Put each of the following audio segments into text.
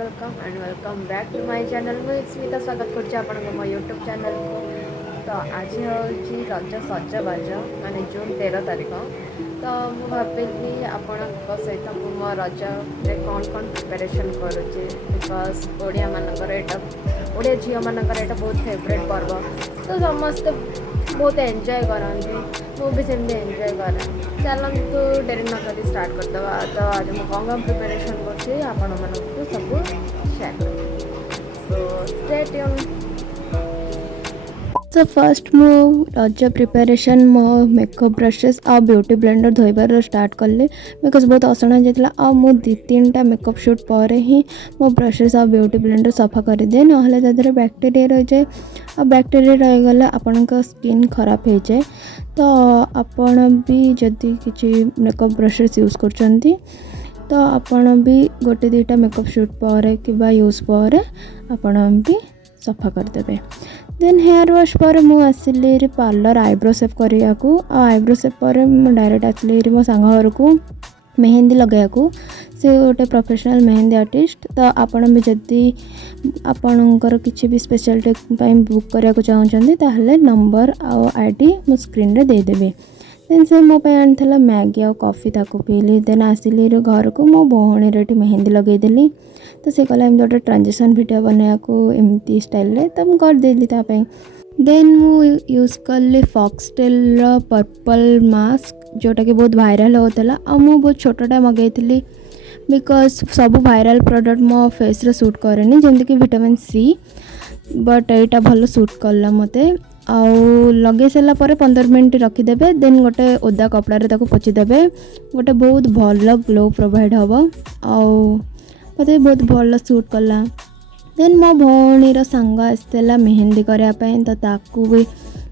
Welcome back to my channel. मुझे स्मिता स्वागत कर मो यूट्यूब चैनल को। तो आज हूँ रज सजबाज माने जून 13 तारीख। तो मुझे भाविली आपण सहित मो रज कौन कौन प्रिपरेशन करुचे बिकज ओडिया मानकर यहाँ ओडिया झील मानकर यहाँ बहुत फेवरेट पर्व। तो समस्ते बहुत एंजॉय करते मुझे सेमती एंजॉय करें। चलतु डेरी न कर स्टार्ट करदे। तो आज मुझे कौन कौन प्रिपरेशन कर सब शेयर कर। So stay tune. So first मु रज प्रिपरेशन मो मेकअप ब्रशेस आ ब्यूटी ब्लेंडर धोइबार स्टार्ट कले बिकज बहुत असना जाता। आ मु 2-3टा मेकअप शूट पर ही मो ब्रशेस आ ब्यूटी ब्लेंडर सफा कर दे ना तादर बैक्टेरिया रही जाए। आ बैक्टेरिया रहीगले आपण स्किन खराब हो जाए। तो आपण भी जदि किसी मेकअप ब्रशेस यूज कर तो आपण भी 1-2टा मेकअप शूट पर कि यूज पर आपण भी सफा करदे। देन हेयर वाश पर मु आसिली पार्लर आईब्रो सेप करिया को। आईब्रो सेप पर डायरेक्ट आसिली मो सांग घर को मेहंदी लगाया को। से गोटे प्रोफेशनल मेहंदी आर्टिस्ट। तो आपण भी जदि आपणकर किसी भी स्पेशल डे बुक करिया को चाहते ताहले नंबर आ आईडी मो स्क्रीन रे दे देबे। देन से मो पे आनथला मैगी और कॉफ़ी ताको पीली। देन आसिली घर को मो भौणी रे मेहंदी लगे देली। तो से कहला गोटे ट्रांजेक्शन वीडियो बनाया को एमती स्टाइल रे तो कर देली तापे। देन मु यूज कली फॉक्सटेल पर्पल मास्क जोटा कि बहुत वायरल होता। आ मु बहुत छोटा मगैली बिकज सब वायरल प्रोडक्ट मो फेस रे सूट करेनी जमती कि विटामिन सी। बट यहाँ भल सूट कला मते। आउ लगे सारा पर 15 मिनट रखीदे। देन गोटे ओदा कपड़ा पोछीदे। गोटे बहुत भल ग्लो प्रोवाइड हम। आउ मत बहुत भल सूट कला। देन मो भौणीर सांग आसला मेहंदी करने तो ताकू भी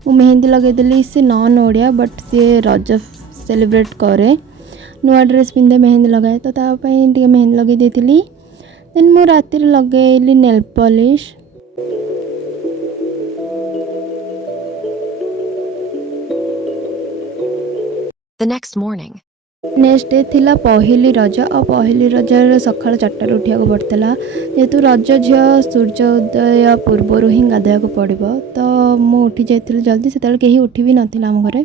मु मेहंदी लगेदेली। सी नॉन ओडिया बट सी रज सेलिब्रेट करे नुआ ड्रेस पिंधे मेहंदी लगाए तो तापाई मेहंदी लगे देती। देन मु राति लगेली nail polish. The next morning. Next day थिला पहली रज। और पहली रज सका 4टार उठा पड़ता जेहेतु रज झील सूर्योदय पूर्वर ही गाधोया पड़ो। तो मु उठी जाइली जल्दी से कहीं उठी भी नाला आम घरे।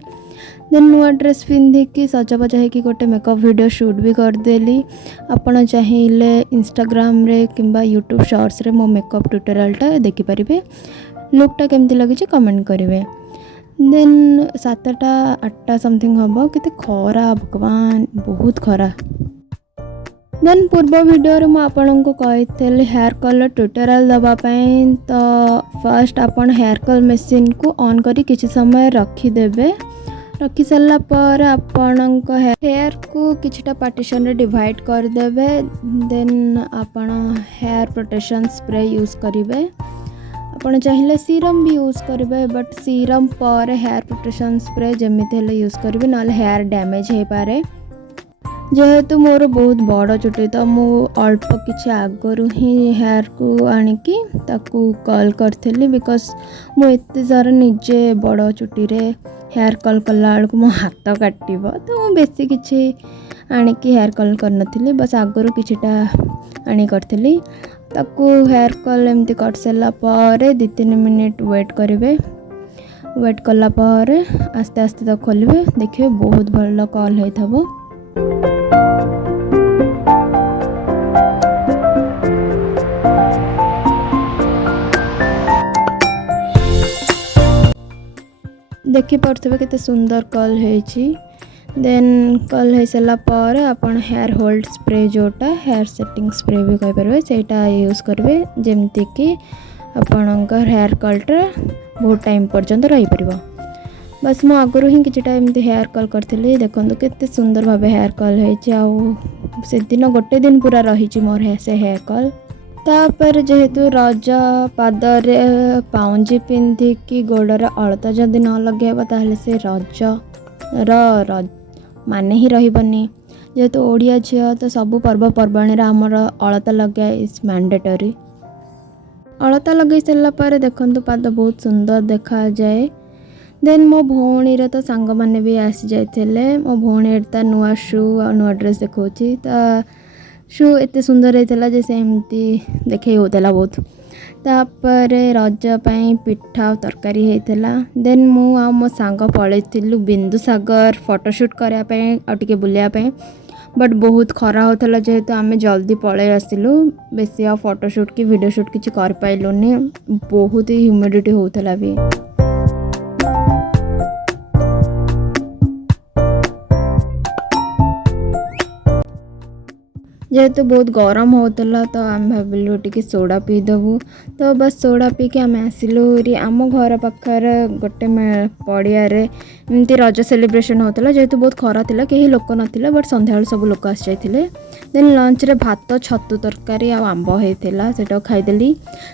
देन नुआ ड्रेस पिंधिकी सजबाज होगी गोटे मेकअप वीडियो शूट भी करदेली। आपण चाहिए इंस्टाग्राम रे किंबा यूट्यूब शॉर्ट्स रे मो मेकअप ट्यूटोरियलटा देखिपारे। लुकटा केमती लगी कमेंट करेंगे। देन 7टा-8टा समथिंग हम कि खरा भगवान बहुत खरा। देन पूर्व वीडियो में आपन को कही हेयर कलर ट्यूटोरियल दवापाई। तो फर्स्ट आपन हेयर कलर मशीन को ऑन करी किसी समय रखीदेवे। रखी सारा पर आपण हेयर को किछटा पार्टीशन रे डिवाइड करदेवे। देन आपण हेयर प्रोटेक्शन स्प्रे यूज करेंगे। आपड़ चाहिए सीरम भी यूज करेंगे बट सीरम पर हेयर प्रोटेक्शन स्प्रे जमीते हेले यूज करेंगे ना हेयर डैमेज हो पारे। जेहेतु मोर बहुत बड़ चुटी तो मु अल्प किसी आगु ही हेयर को आनिकी ताकू कर्ल करी बिकज मुझे सारा निजे बड़ चुटी रे हेयर कर्ल कला बेलू मो हाथ काटब। तो मु बेसी किसी आनिकी हेयर कर्ल कर बस आगु किछिटा आनी करी ताकू हेयर कर्ल एमती कर सारा पर 2-3 मिनट वेट करेंगे। वेट कला पर आस्ते आस्ते तो खोलेंगे देखिए बहुत भल कर्ल होता। देखी पड़े केते सुंदर कर्ल होइछि। देन कर्ल हो सारा पर आपन हेयर होल्ड स्प्रे जोटा हेयर सेटिंग स्प्रे भी कहींपर सेटा यूज करेंगे जमती कि आपणकर हेयर कर्लटा बहुत टाइम पर्यंत रही पार। बस मु आगुरी ही कि एमती हेयर कर्ल करी देखो केते सुंदर भाव हेयर कर्ल हो दिन गोटे दिन पूरा रही मोर से हेयर कर्ल। तापर जेहेतु रज पादरे पाउंजी पिंधिकी गोड़र अलता जदि न लगे ताहले से रज माने ही रही। जेहेतु ओडिया झील तो सब पर्वपर्वाणी आमर अलता लगे इज मैंडेटरी। अलता लगे सारा पर देखंतु पाद बहुत सुंदर देखा जाए। देन मो भौणीर तो सांग मैंने भी आसी जाते। मो भौणी नुआ शू और नुआ ड्रेस देखा शू एत सुंदर होता जे से एमती देखे होता बहुत। तापर रज पाई पिठा और तरकारी होता। देन मु आ मो सांग पलैलु बिंदुसागर फोटोशूट करने और टिके बुलायापी। बट बहुत खरा होता जेहेतु आम जल्दी पलि आसलु बेसी आ फोटोशूट की वीडियो शूट किसी कर पाइलुनी। बहुत ही ह्यूमिडिटी होता भी। जेहेतु बहुत गरम होता तो आम भाविलु टी सोडा पीदेबू। तो बस सोडा पी के आम आसिलु आम घर पाखर गोटे पड़िया एमती रज सेलिब्रेशन होता। जेहेतु बहुत खरा थिला कहीं लोक नथिले बट संध्या सब लोक आसी जाइथिले। देन लंच रे भात छतु तरकारी आ आंब होइथिला सेटा खाइदेली।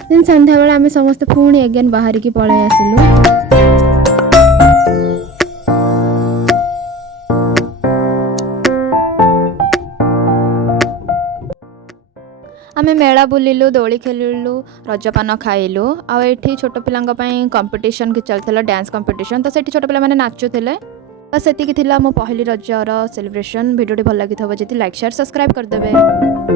देन संध्या बेला आम समस्त पुणी एगेन बाहर की पळै आसिलु। आमे मेला बुलिलु दोली खेलिलु रजपान खाइलु आ एठी छोट पिलांग पई कंपटीशन के चलथला डांस कंपटीशन। तो सेठी छोट पिला माने नाचुथिले। तो सेति की थिला मो पहली रजर सेलिब्रेशन। वीडियो भल लागि थबो जति लाइक शेयर सब्सक्राइब कर देबे।